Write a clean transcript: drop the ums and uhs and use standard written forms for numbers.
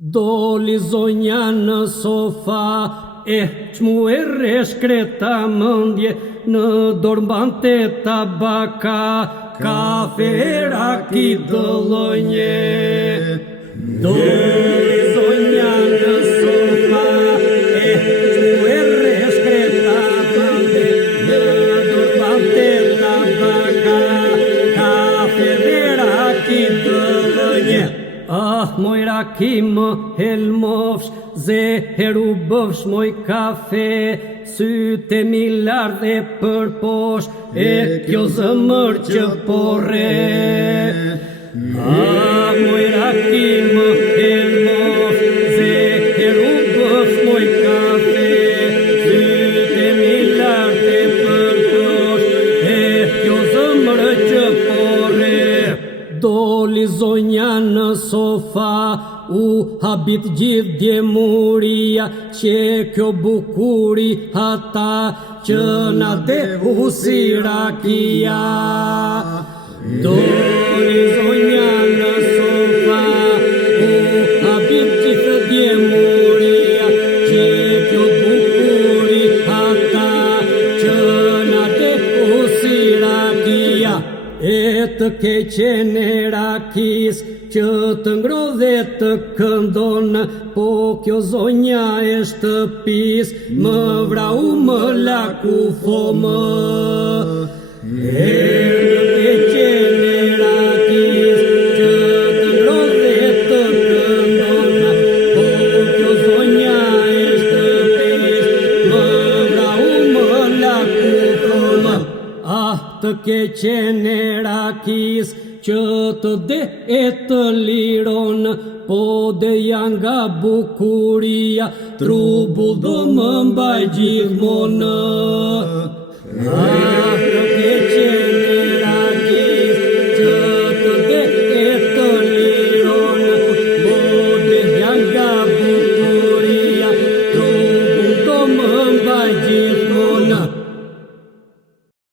Doli zonja në sofa, që mu e reshkreta mëndje, në dorë mbante tabaka, kafe raki dëllonje. Doli zonja në sofa, që mu e reshkreta mëndje, në dorë mbante tabaka, kafe raki dëllonje. Ah, moj raki më helmofsh, zeheru bëfsh moj kafe, syte mi lardh e për posh, e kjo zëmër që porre. Ah, moj raki më helmofsh, zeheru bëfsh moj kafe, syte mi lardh e për posh, e kjo zëmër që porre. Doli zonja në sofa, u habit gjithë djemuria, që kjo bukuri hata, që na dehu si rakia. Doli zonja në sofa, u habit gjithë djemuria, që kjo bukuri hata, që na dehu si rakia. E të keqen e rakis, që të ngrodhe të këndon, po kjo zonja e shtëpis, më vrau më laku fomë. E të keqen e rakis, që të ngrodhe të këndon, po kjo zonja e shtëpis, më vrau më laku fomë. Ah, të keqen e rakis, që të de e të liron, po de janë nga bukuria, trubull do më mbaj gjithmonë. Ah,